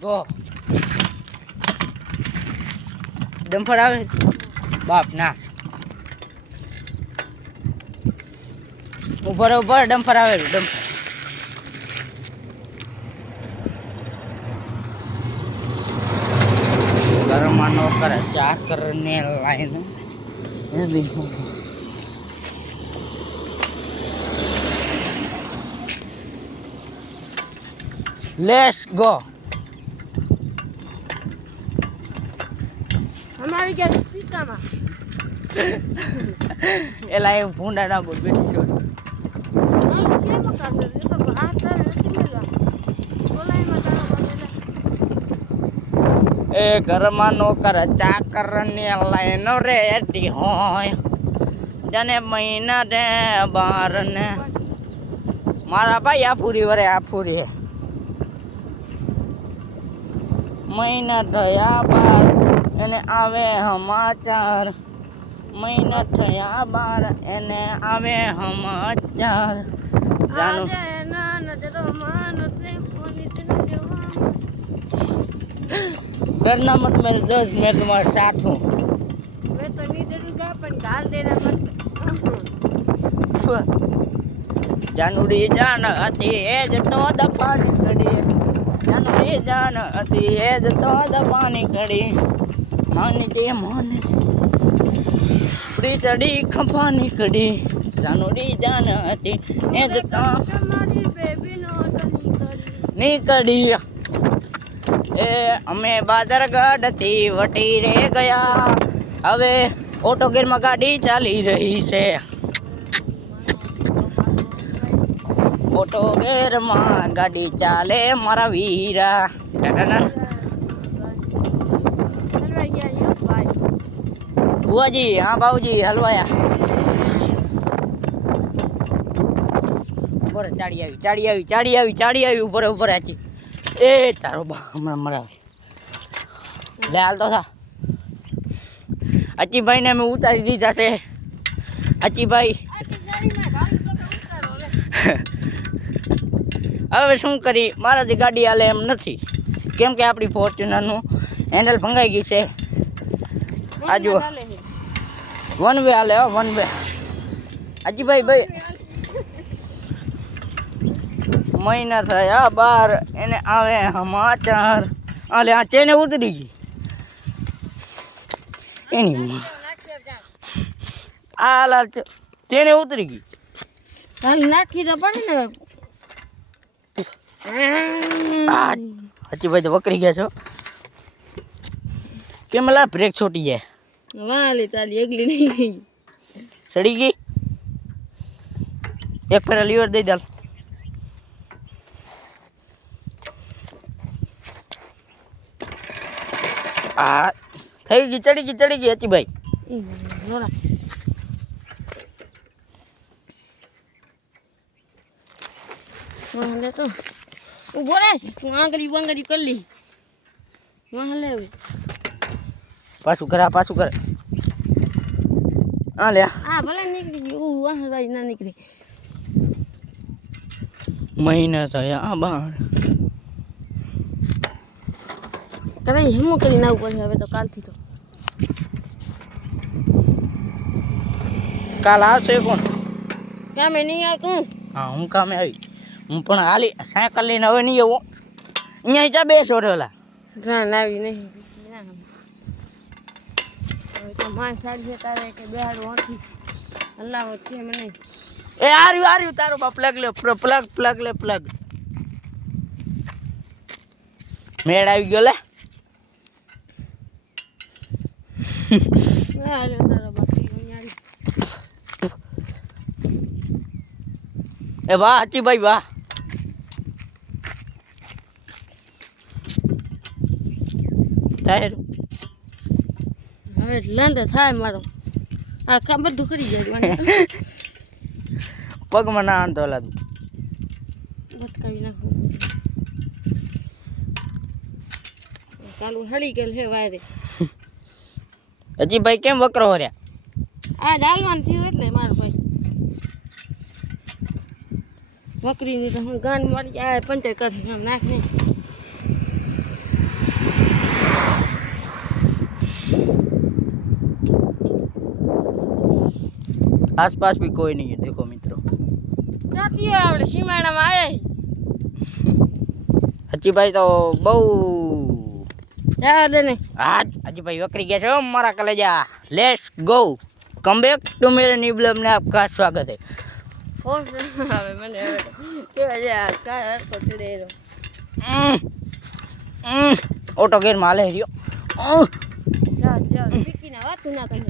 Go dumper આવે બાપ ના ઉપર ઉપર ડમ્ફર આવે ડમ્ફર ઘરમાં નો કરે ચાકર ને લાઈન લેટ્સ ગો हमारी क्या पीका में એલા એ ભૂંડા ના બોલ બેઠી છો नहीं क्या मका कर ये तो बात है नहीं मिला बोला ही मत એ ઘરમાં નો કરે ચાકર ને લાઈન રેડી હોય જાને મહિના દે બાર ને મારા ભાઈ આ પૂરી વરે આ પૂરી મહિના થયા બાર એને આવે સમાચાર મહિના થયા બાર એને આવે સમાચાર જાનો आज ना नजरो मान प्रेम कोनी तेन जवान डरना मत मैं 10 मैं तुम्हारे साथ हूँ मैं तो नहीं डरूंगा पर डाल देना मत જાનુડી જાન હતી એ જ તો દફાની કડી જાનુડી જાન હતી એ જ તો દફાની કડી માની જે મોને પ્રીતડી ખંભાની કડી જાનુડી જાન હતી એ જ તો हमारी बेबी नो तनी करी નીકળી એ અમે બાદરગઢથી વટી રે ગયા હવે ઓટો ગેરમાં ગાડી ચાલી રહી છે ઓટો ગેરમાં ગાડી ચાલે મારા વીરા हलवा गया ये भाई બુઆજી હા બાબુજી હલવાયા ઉપર ચાડી આવી ઉપર આચી એ તારો બા હમણાં મરાવે લે હાલ તો થા અચીભાઈને અમે ઉતારી દીધા છે અચીભાઈ હવે શું કરી મારાથી ગાડી હાલે એમ નથી કેમ કે આપણી ફોર્ચ્યુનરનું હેન્ડલ ભંગાઈ ગઈ છે આ જુઓ વન વે હાલે હો વન વે અચીભાઈ ભાઈ મહિના થયા બાર એને આવે સમાચાર આલે આ ચેને ઉતરી ગઈ એની આ લાલ ચેને ઉતરી ગઈ हाल नाखी तो पड़े ने અચીભાઈ તો વકરી ગયા છો કેમ લા બ્રેક છોટી જાય वाली ताली अगली नहीं गई સડી ગઈ એક ફેરા લીવર દઈ દાલ આ થઈ ગઈ ચડી ગઈ અચીભાઈ नोरा वहाँ ले तो वो बोले तू आंगली वांगली कर ली वहाँ ले પાછું કરે આ લે हाँ भले निकली गई वो वहाँ रही ना निकली મહિના થયા બાર करे हम करी ना ऊपर હવે તો કાલ થી તો કાલ આવશે કોણ क्या मैं नहीं आ तू હા હું કામે આવી હું પણ હાલી સાયકલ લઈને હવે નહીં આવો અહીંયા જા બેસો રેલા ઘણા નાવી નહીં હવે તો માં સાડી તારે કે બેહાડ ઓઠી અલ્લાહ છે મને એ આર્યું તારો બા પ્લગ લે પ્લગ મેળ આવી ગયો લે બેહાડ તારો બાકી અહીંયા એ વાહ અચીભાઈ વાહ તાહેર હવે લાંડે થાય મારો આ કામ બધું કરી જાય પગમાં ના આંધો લાદું બટકાવી નાખું કાલું હળી ગયેલ હે વાયરે અચીભાઈ કેમ વકરો હર્યા આ ડાલવાનું થયું એટલે મારો ભાઈ વકરીની તો હું ગાન મારી આ પંચર કરી એમ નાખ નહીં आसपास भी कोई नहीं है देखो मित्रों। ક્યાંથી આપણે સીમાડામાં આયા हची भाई तो बहु જા દે ને आज हची भाई वक्री गया है मारा कलेजा। Let's go come back to मेरे न्यू ब्लॉग में आपका स्वागत है। ફોન આવે મને હવે કેવા છે આ કાર તો ચડેરો ऑटो गेर माले रियो જા જા પીકીના વાત ના તમે